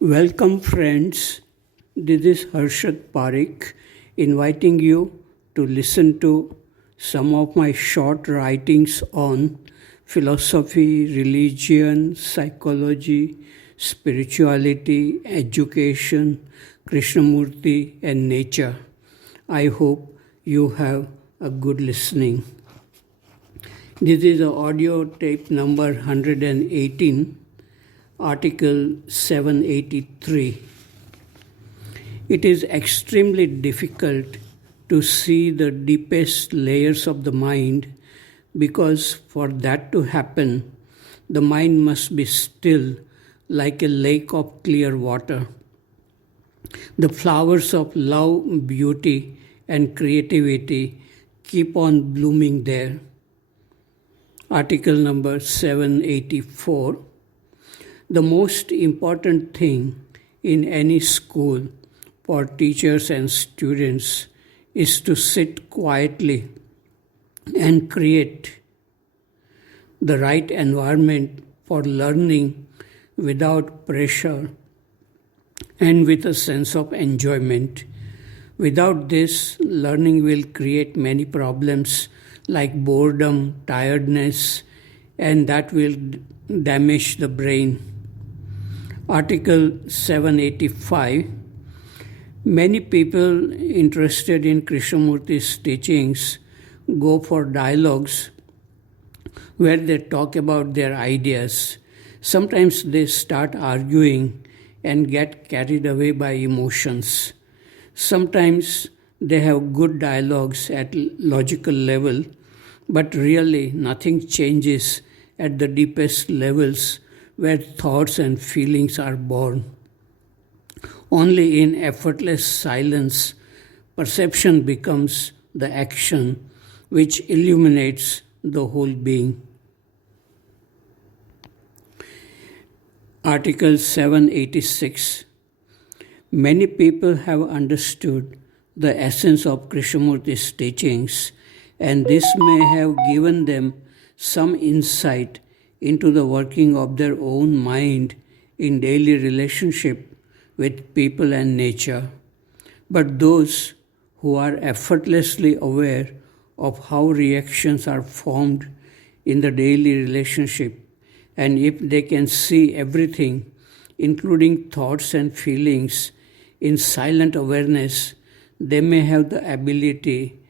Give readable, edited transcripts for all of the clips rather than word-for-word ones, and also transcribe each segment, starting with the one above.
Welcome, friends. This is Harshad Parekh inviting you to listen to some of my short writings on philosophy, religion, psychology, spirituality, education, Krishnamurti, and nature. I hope you have a good listening. This is the audio tape number 118. Article 783. It is extremely difficult to see the deepest layers of the mind because for that to happen, the mind must be still like a lake of clear water. The flowers of love, beauty, and creativity keep on blooming there. Article number 784. The most important thing in any school for teachers and students is to sit quietly and create the right environment for learning without pressure and with a sense of enjoyment. Without this, learning will create many problems like boredom, tiredness, and that will damage the brain. Article 785. Many people interested in Krishnamurti's teachings go for dialogues where they talk about their ideas. Sometimes they start arguing and get carried away by emotions. Sometimes they have good dialogues at logical level, but really nothing changes at the deepest levels where thoughts and feelings are born. Only in effortless silence, perception becomes the action which illuminates the whole being. Article 786. Many people have understood the essence of Krishnamurti's teachings, and this may have given them some insight into the working of their own mind in daily relationship with people and nature. But those who are effortlessly aware of how reactions are formed in the daily relationship, and if they can see everything, including thoughts and feelings, in silent awareness, they may have the ability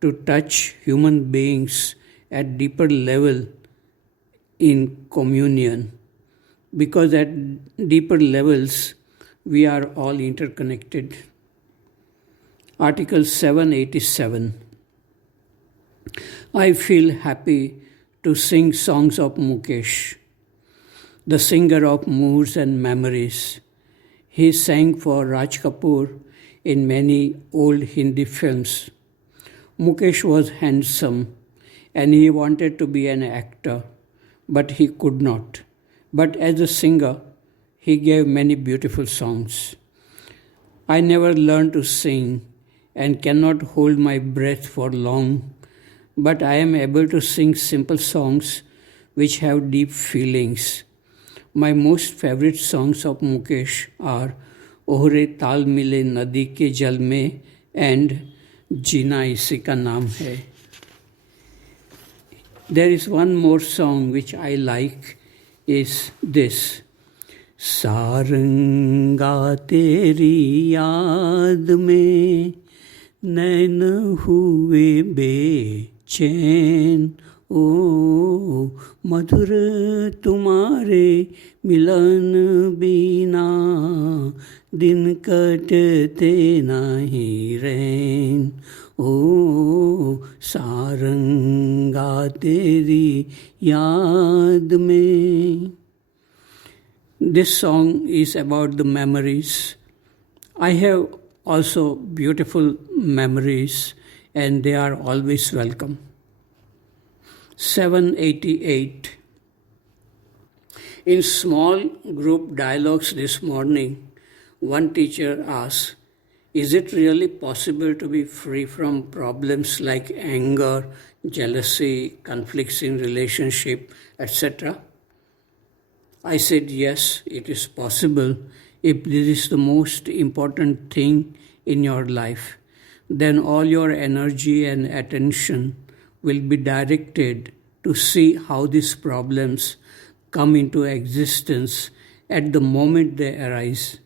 to touch human beings at deeper level in communion, because at deeper levels we are all interconnected. Article 787. I feel happy to sing songs of Mukesh, the singer of moods and memories. He sang for Raj Kapoor in many old Hindi films. Mukesh was handsome and he wanted to be an actor, but he could not. But as a singer, he gave many beautiful songs. I never learned to sing and cannot hold my breath for long, but I am able to sing simple songs which have deep feelings. My most favorite songs of Mukesh are Ohre Tal Mile Nadi Ke Jal Mein and Jina Isi Ka Naam Hai. There is one more song which I like, is this. Saranga तेरी याद में नैन हुए बेचैन, ओ मधुर तुम्हारे मिलन बिना दिन कटते नहीं रैन, ओ सारंगा तेरी याद में. This song is about the memories. I have also beautiful memories and they are always welcome. 788. In small group dialogues this morning, one teacher asked, is it really possible to be free from problems like anger, jealousy, conflicts in relationship, etc.? I said, yes, it is possible if this is the most important thing in your life, then all your energy and attention will be directed to see how these problems come into existence at the moment they arise.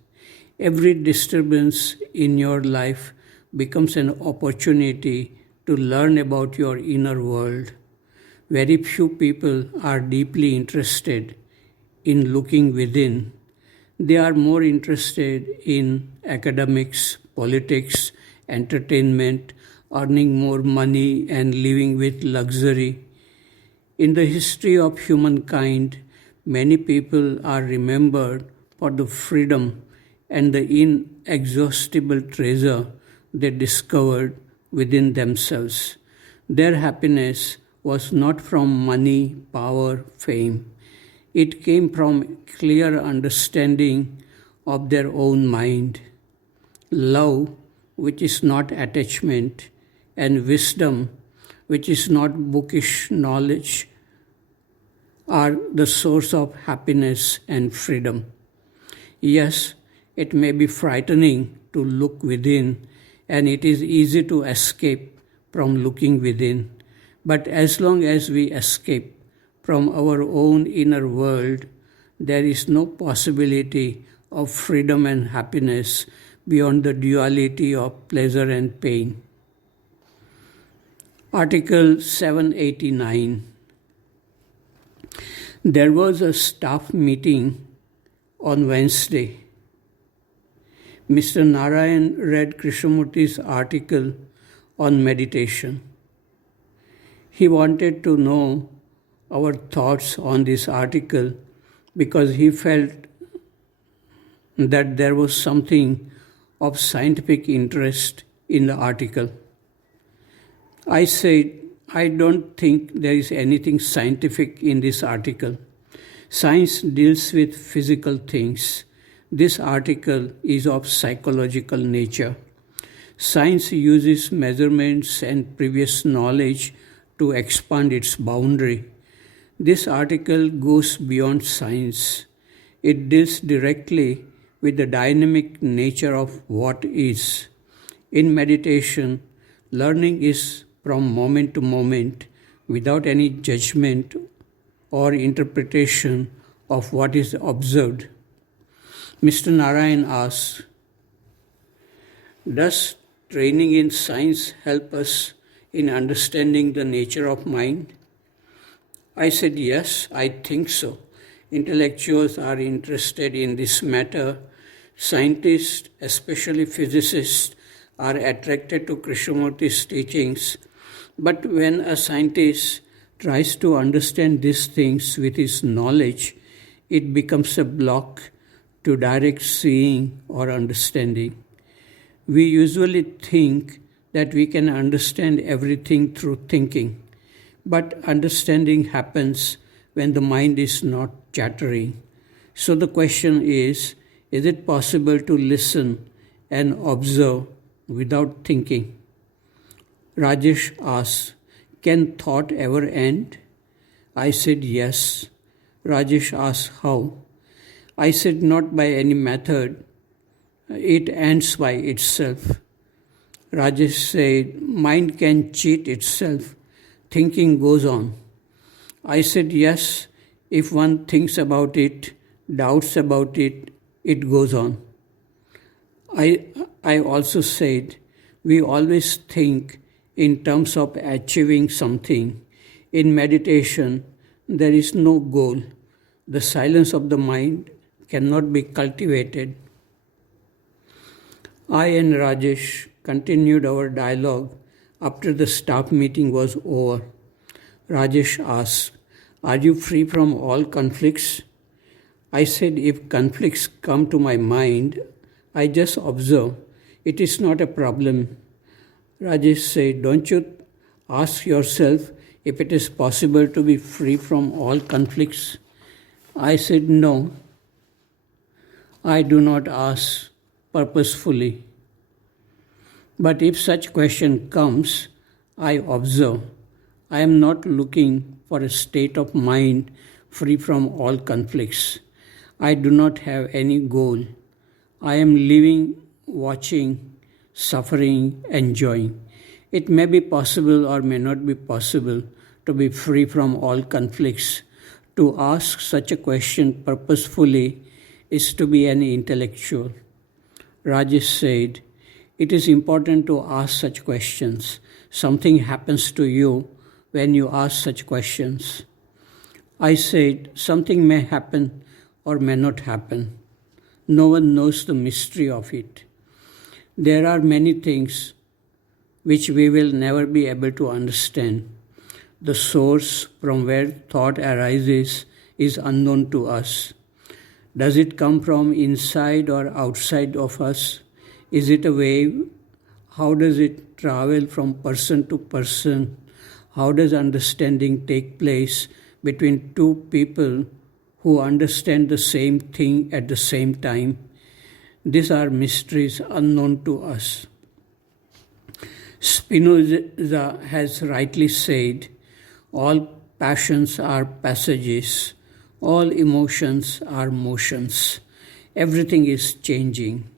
Every disturbance in your life becomes an opportunity to learn about your inner world. Very few people are deeply interested in looking within. They are more interested in academics, politics, entertainment, earning more money, and living with luxury. In the history of humankind, many people are remembered for the freedom and the inexhaustible treasure they discovered within themselves. Their happiness was not from money, power, fame. It came from clear understanding of their own mind. Love, which is not attachment, and wisdom, which is not bookish knowledge, are the source of happiness and freedom. Yes, it may be frightening to look within, and it is easy to escape from looking within. But as long as we escape from our own inner world, there is no possibility of freedom and happiness beyond the duality of pleasure and pain. Article 789. There was a staff meeting on Wednesday. Mr. Narayan read Krishnamurti's article on meditation. He wanted to know our thoughts on this article because he felt that there was something of scientific interest in the article. I said, I don't think there is anything scientific in this article. Science deals with physical things. This article is of psychological nature. Science uses measurements and previous knowledge to expand its boundary. This article goes beyond science. It deals directly with the dynamic nature of what is. In meditation, learning is from moment to moment without any judgment or interpretation of what is observed. Mr. Narayan asks, does training in science help us in understanding the nature of mind? I said, yes, I think so. Intellectuals are interested in this matter. Scientists, especially physicists, are attracted to Krishnamurti's teachings. But when a scientist tries to understand these things with his knowledge, it becomes a block to direct seeing or understanding. We usually think that we can understand everything through thinking, but understanding happens when the mind is not chattering. So the question is it possible to listen and observe without thinking? Rajesh asks, can thought ever end? I said yes. Rajesh asks, how? I said not by any method. It ends by itself. Rajesh said, mind can cheat itself. Thinking goes on. I said, yes, if one thinks about it, doubts about it, it goes on. I also said, we always think in terms of achieving something. In meditation, there is no goal. The silence of the mind cannot be cultivated. I and Rajesh continued our dialogue after the staff meeting was over. Rajesh asked, are you free from all conflicts? I said, if conflicts come to my mind, I just observe. It is not a problem. Rajesh said, don't you ask yourself if it is possible to be free from all conflicts? I said, no. I do not ask purposefully. But if such question comes, I observe. I am not looking for a state of mind free from all conflicts. I do not have any goal. I am living, watching, suffering, enjoying. It may be possible or may not be possible to be free from all conflicts. To ask such a question purposefully is to be an intellectual. Rajesh said, it is important to ask such questions. Something happens to you when you ask such questions. I said, something may happen or may not happen. No one knows the mystery of it. There are many things which we will never be able to understand. The source from where thought arises is unknown to us. Does it come from inside or outside of us? Is it a wave? How does it travel from person to person? How does understanding take place between two people who understand the same thing at the same time? These are mysteries unknown to us. Spinoza has rightly said, all passions are passages, all emotions are motions. Everything is changing.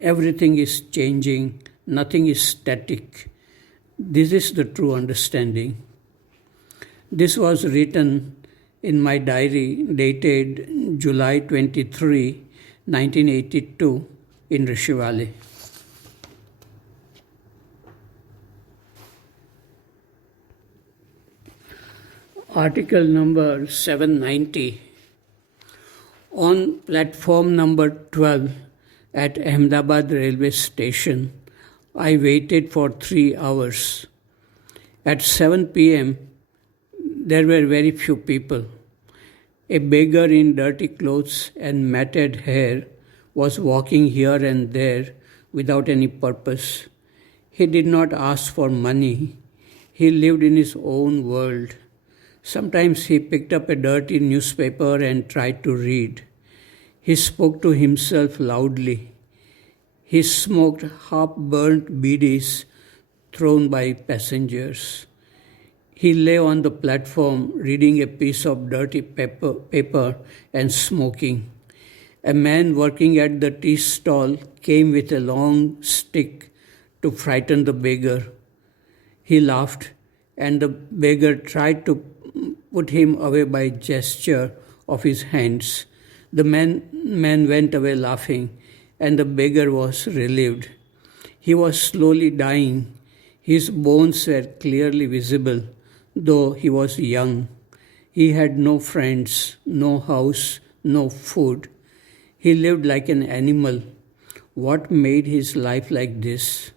Everything is changing, nothing is static. This is the true understanding. This was written in my diary dated July 23, 1982 in Rishi Valley. Article number 790. On platform number 12 at Ahmedabad railway station, I waited for 3 hours. At 7 p.m., there were very few people. A beggar in dirty clothes and matted hair was walking here and there without any purpose. He did not ask for money. He lived in his own world. Sometimes he picked up a dirty newspaper and tried to read. He spoke to himself loudly. He smoked half-burnt beedies thrown by passengers. He lay on the platform reading a piece of dirty paper and smoking. A man working at the tea stall came with a long stick to frighten the beggar. He laughed, and the beggar tried to put him away by gesture of his hands. The man went away laughing, and the beggar was relieved. He was slowly dying. His bones were clearly visible, though he was young. He had no friends, no house, no food. He lived like an animal. What made his life like this?